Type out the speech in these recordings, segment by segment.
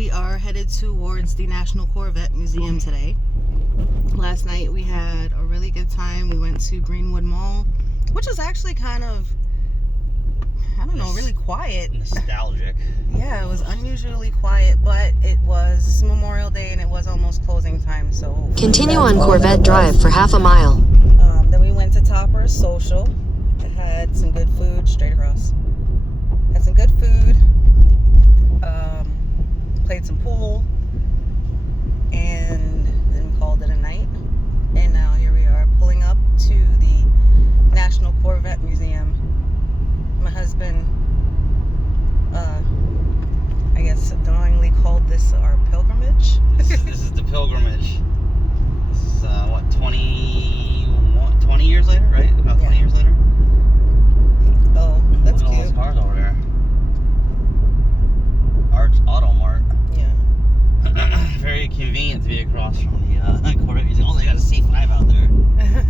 We are headed towards the National Corvette Museum today. Last night we had a really good time. We went to Greenwood Mall, which was actually kind of, I don't know, really quiet. Nostalgic. Yeah, it was unusually quiet, but it was Memorial Day and it was almost closing time, so continue on Corvette Drive for half a mile. Then we went to Topper's Social. It had some good food straight across. Had some good food. Played some pool, and then we called it a night. And now here we are pulling up to the National Corvette Museum. My husband, I guess, knowingly called this our pilgrimage. This is the pilgrimage. This is what, 20 years later, right? About 20 years later. Oh, that's Look at all cute. those cars over there. Arts Auto Mart. Yeah. Very convenient to be across from the Corvette Museum. Oh, they got a C5 out there.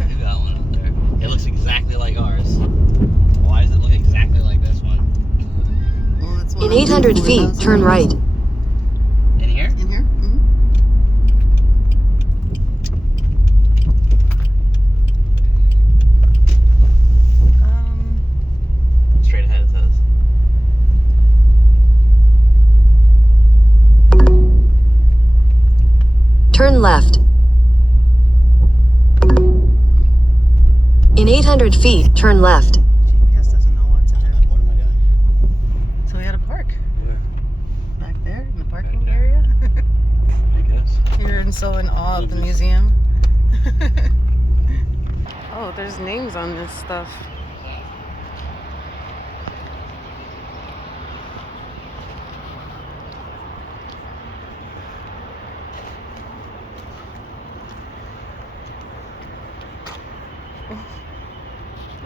They got one out there. It looks exactly like ours. Why does it look exactly like this one? Well, it's In 800 feet, turn right. In here? In here? Straight ahead, it says. Turn left. In 800 feet, turn left. GPS doesn't know what to do. What am I doing? So we had a park Where? back there in the parking Back there. area. I guess. You're so in awe of the museum. Oh, there's names on this stuff.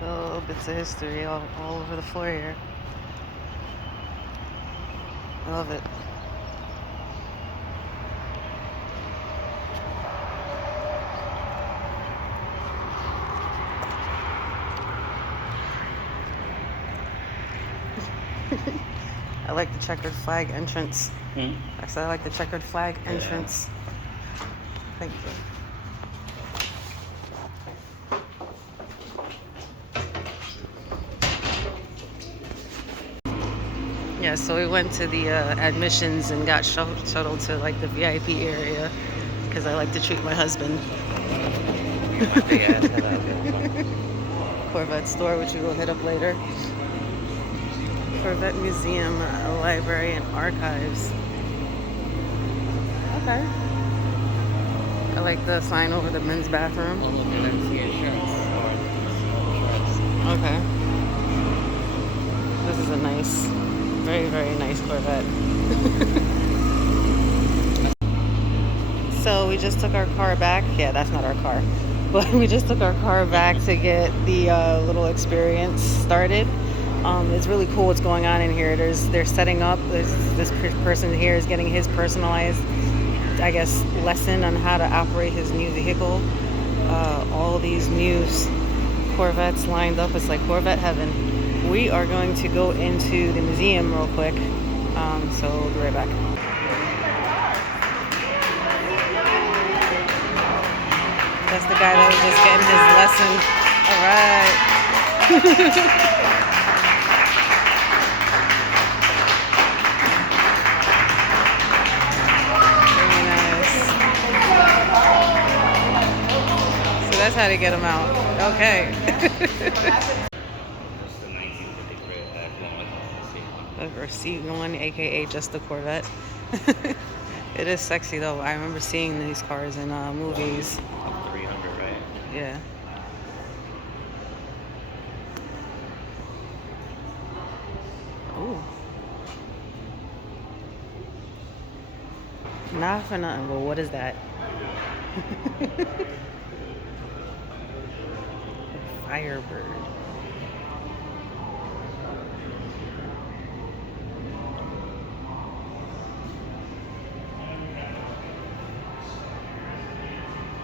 Oh, bits of history all over the floor here. I love it. I like the checkered flag entrance. I said I like the checkered flag entrance. Thank you. Yeah, so we went to the admissions and got shuttled to like the VIP area because I like to treat my husband. Big ass head out there. Corvette store, which we will hit up later. Corvette Museum, Library and Archives. Okay. I like the sign over the men's bathroom. Oh, look, and then see insurance. Okay. This is a nice, very, very nice Corvette. So we just took our car back. Yeah, that's not our car. But we just took our car back to get the little experience started. It's really cool what's going on in here. They're setting up. This person here is getting his personalized, I guess, lesson on how to operate his new vehicle. All these new Corvettes lined up. It's like Corvette heaven. We are going to go into the museum real quick. So we'll be right back. That's the guy that was just getting his lesson. All right. That's how to get them out. Okay. A C1, aka just the Corvette. It is sexy though. I remember seeing these cars in movies. 300, right? Yeah. Ooh. Not for nothing. Well, what is that? Firebird.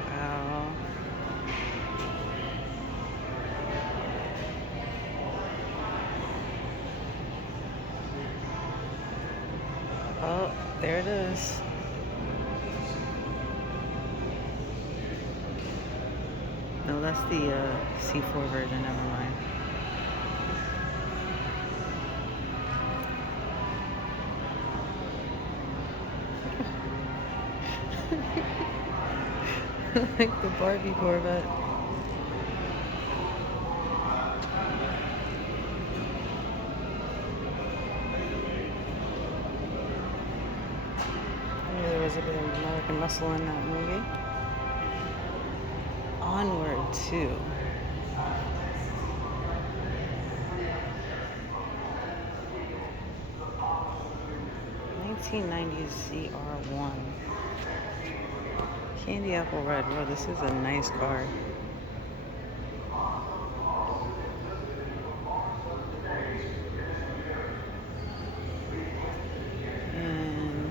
Wow. There it is. No, that's the C4 version. Never mind. Like the Barbie Corvette. Yeah, there was a bit of American muscle in that movie. Onward 2. '90s ZR1. Candy apple red. Whoa, this is a nice car. And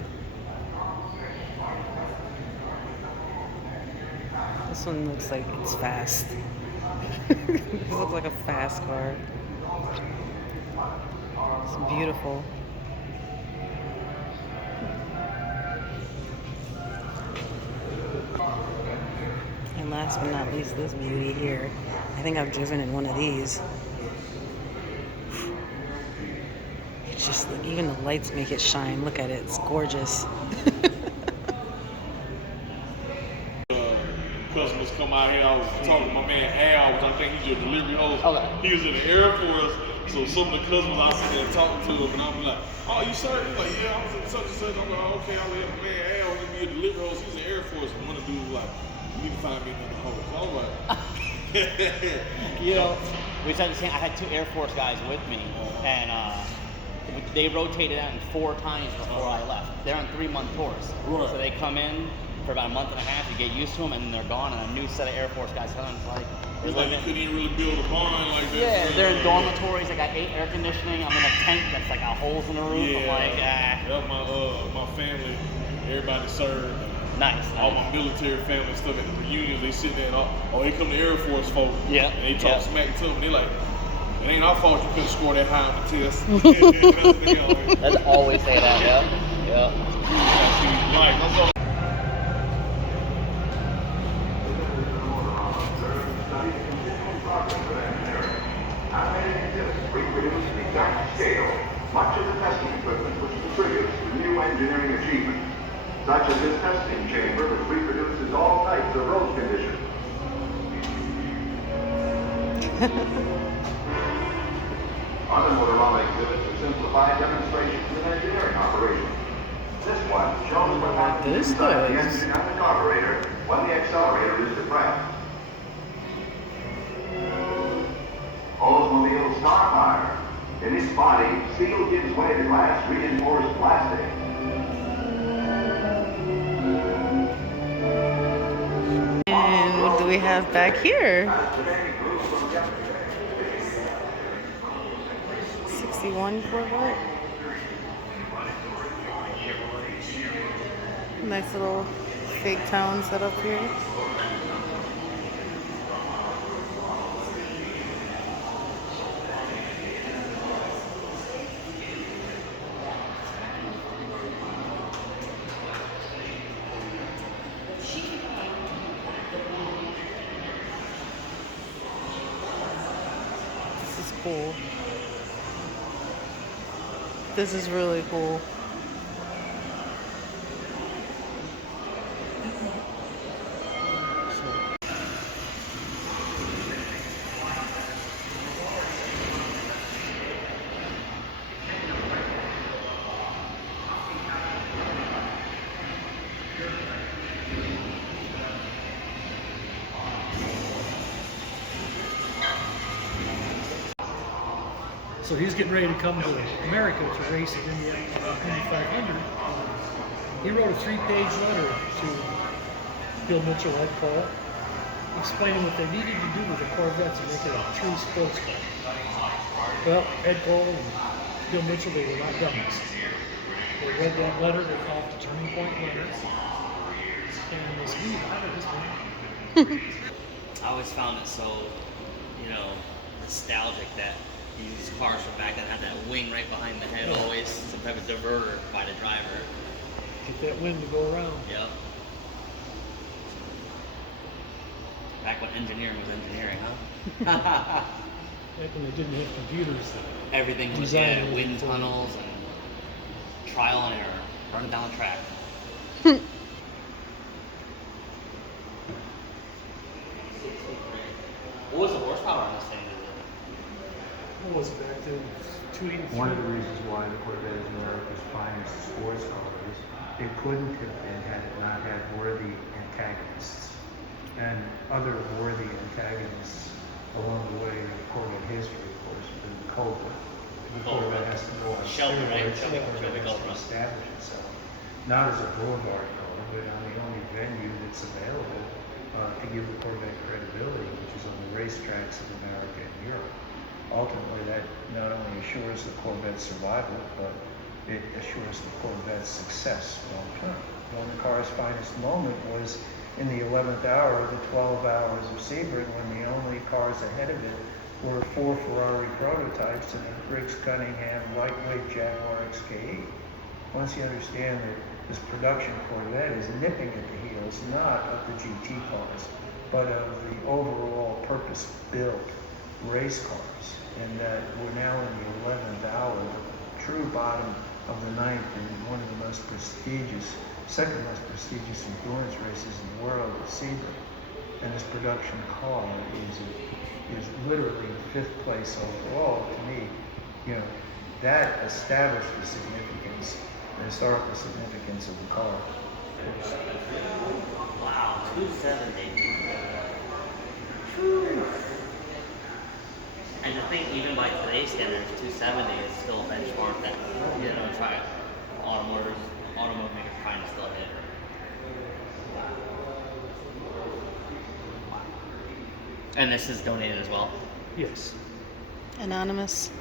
this one looks like it's fast. This looks like a fast car. It's beautiful. And last but not least, this beauty here. I think I've driven in one of these. It's just like, even the lights make it shine. Look at it, it's gorgeous. Customers come out here. I was talking to my man Al, which I think he's your delivery host. Okay. He was in the Air Force, so some of the customers I sit there talking to him, and I'm like, "Oh, you sir?" He's like, "Yeah, I was in such and such." I'm like, "Oh, "Okay, I'll let my man Al be a delivery host. He's in the Air Force." And one of the dudes was like, "You need to find me another host." I was like, You know, we said the same. I had 2 Air Force guys with me, and they rotated out 4 times before I left. They're on 3-month tours, Right. so they come in for about a month and a half. You get used to them, and then they're gone, and a new set of Air Force guys come in. It's like it's like you couldn't even really build a barn like that. yeah, they're in dormitories. They got 8 air conditioning. I'm in a tent that's like got holes in the roof. I'm like, Yeah, my family, everybody served. nice. All my military family stuff at the reunions, they sit there and they come to Air Force folks. Yeah. And they talk smack to them. They like, it ain't our fault you couldn't score that high on the test. Let's always say that. Yeah. Like, much of the testing equipment which contributes to new engineering achievement, such as this testing chamber which reproduces all types of road conditions. Other Motorama exhibits are simplified demonstrations of engineering operations. This one shows what happens inside the engine and the carburetor when the accelerator is depressed. Oldsmobile Starfire. In its body, steel gives way to glass reinforced plastic. And what do we have back here? 61 Corvette. Nice little fake town set up here. This is cool. This is really cool. So he's getting ready to come to America to race at Indy 500. He wrote a 3-page letter to Bill Mitchell, Ed Cole, explaining what they needed to do with the Corvettes to make it a true sports car. Well, Ed Cole and Bill Mitchell, they were not dummies. They read that letter, they called it the Turning Point letter, and they said, I read this one. I always found it so, nostalgic that these cars from back then had that wing right behind the head, always some type of diverter by the driver. Get that wind to go around. Yep. Back when engineering was engineering, huh? Back when they didn't have computers. Everything was Design wind everything. tunnels and trial and error, running down the track. What was the horsepower on this thing? What was it back then? 283. One of the reasons why the Corvette is America's finest sports car is it couldn't have been had it not had worthy antagonists. And other worthy antagonists along the way in Corvette history, of course, have been the Cobra. The Corvette has to go on Shelby, right? steroids. Shelby Corvette has to Cobra. establish itself, not as a boulevard car, but on the only venue that's available to give the Corvette credibility, which is on the racetracks of America and Europe. Ultimately, that not only assures the Corvette's survival, but it assures the Corvette's success long term. Well, the car's finest moment was in the 11th hour of the 12 hours of Sebring, when the only cars ahead of it were 4 Ferrari prototypes and a Briggs Cunningham lightweight Jaguar XK8. Once you understand that this production Corvette is nipping at the heels not of the GT cars, but of the overall purpose-built race cars, and that we're now in the 11th hour, the true bottom of the ninth, in one of the most prestigious, second most prestigious endurance races in the world, at Sebring. And this production car is literally in 5th place overall. To me, that established the significance, the historical significance of the car. Wow, 270. And to think, even by today's standards, 270 is still a benchmark that try automotive makers trying to still hit. And this is donated as well. Yes. Anonymous.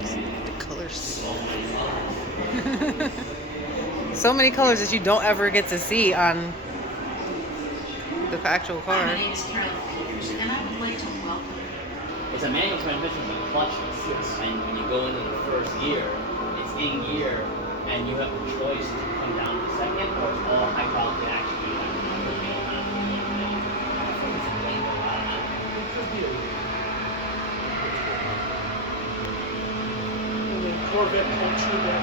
The colors. So many colors that you don't ever get to see on the actual car. My name is Carol Peters, and I would like to welcome It's a manual transmission but clutchless. Yes. And when you go into the first gear, it's in gear, and you have the choice to come down to the second, or it's all hydraulic action. You have to go Corvette culture back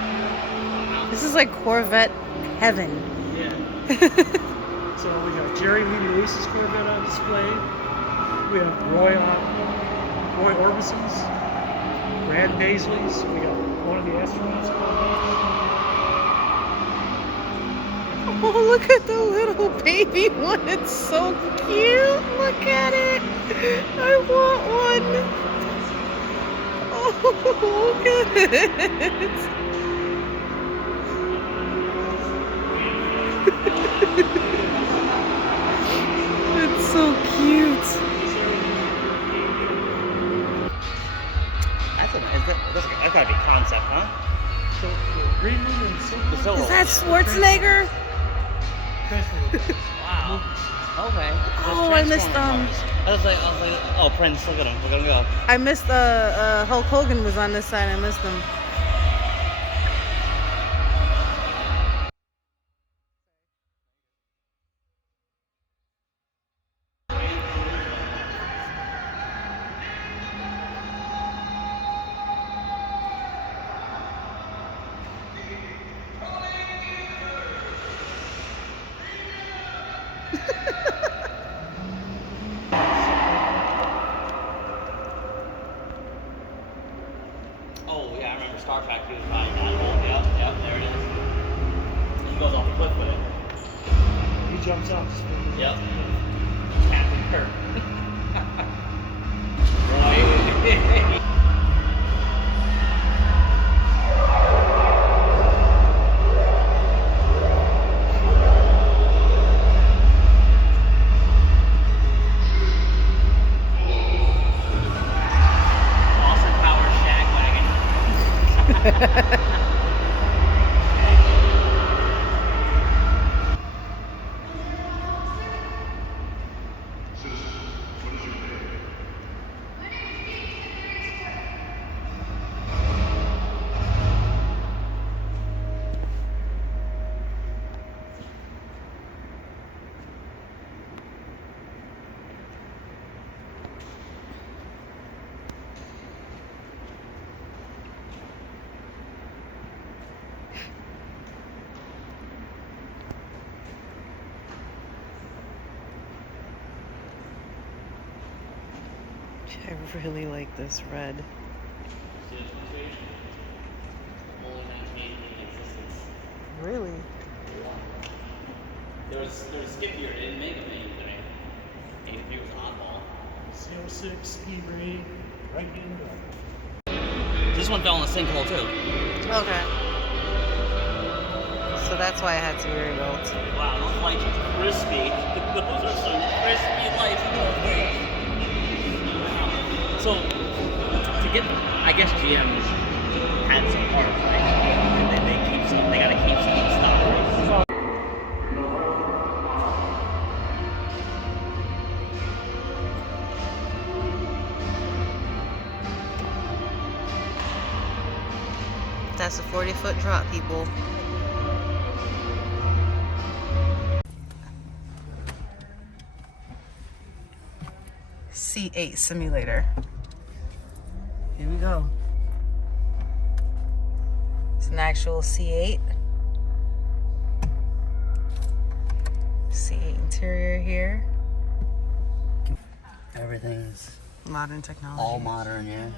This is like Corvette heaven. here. Yeah. So we got Jerry Lee Lewis's Corvette on display. We have Roy Orbison's, Brad Paisley's. We got one of the astronauts Corvettes. Oh, look at the little baby one. It's so cute. Look at it. I want one. Oh, look at it. It's so cute. That's gotta be concept, huh? So the green one and silver. The silver Is that one, Schwarzenegger? Transfer. Wow. Okay. Oh, I missed I was like, oh, Prince, look at him go. I missed Hulk Hogan was on this side. I missed him. Oh yeah, I remember Star Trek. He was riding that whole. Yep, there it is. He goes off the cliff with it. He jumps off. Yep. Captain Kirk. Right. Austin Powers Shagwagon. I really like this red. Only 98 in existence. Really? There was skip year, they didn't make them anything. 83 was oddball. CO6 E-Ray, right in the. This one fell in the sinkhole too. Okay. So that's why I had to be rebuilt. Wow, those lights are crispy. Those are some crispy lights. Look at those things. Wow. So, to get, I guess GM had some parts, right? And they keep some, they gotta keep some in stock, right? That's a 40-foot drop, people. C8 simulator. Here we go. It's an actual C8. C8 interior here. Everything's Modern technology. all modern, yeah.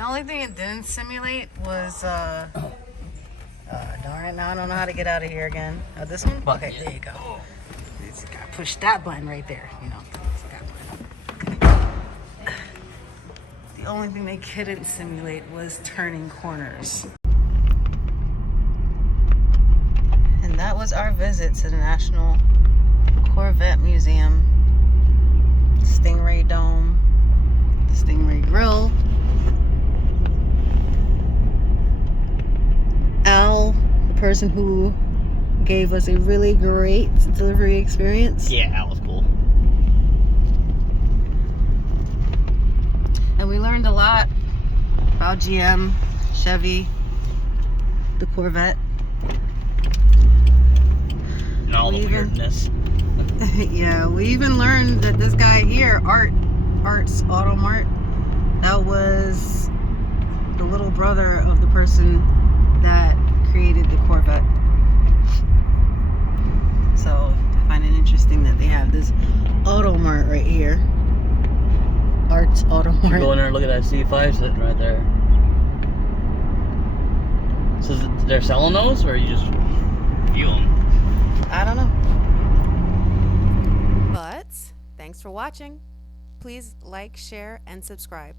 The only thing it didn't simulate was, darn it, now I don't know how to get out of here again. This one? Okay, there you go. Just gotta push that button right there, you know. It's that button. Okay. The only thing they couldn't simulate was turning corners. And that was our visit to the National Corvette Museum, Stingray Dome, the Stingray Grill, Al, the person who gave us a really great delivery experience. Yeah, that was cool. And we learned a lot about GM, Chevy, the Corvette. And all the weirdness. Yeah, we even learned that this guy here, Art's Auto Mart, that was the little brother of the person that created the Corvette. So I find it interesting that they have this Auto Mart right here. Art's Auto Mart. You go in there and look at that C5 sitting right there. So they're selling those, or you just view them? I don't know. But thanks for watching. Please like, share, and subscribe.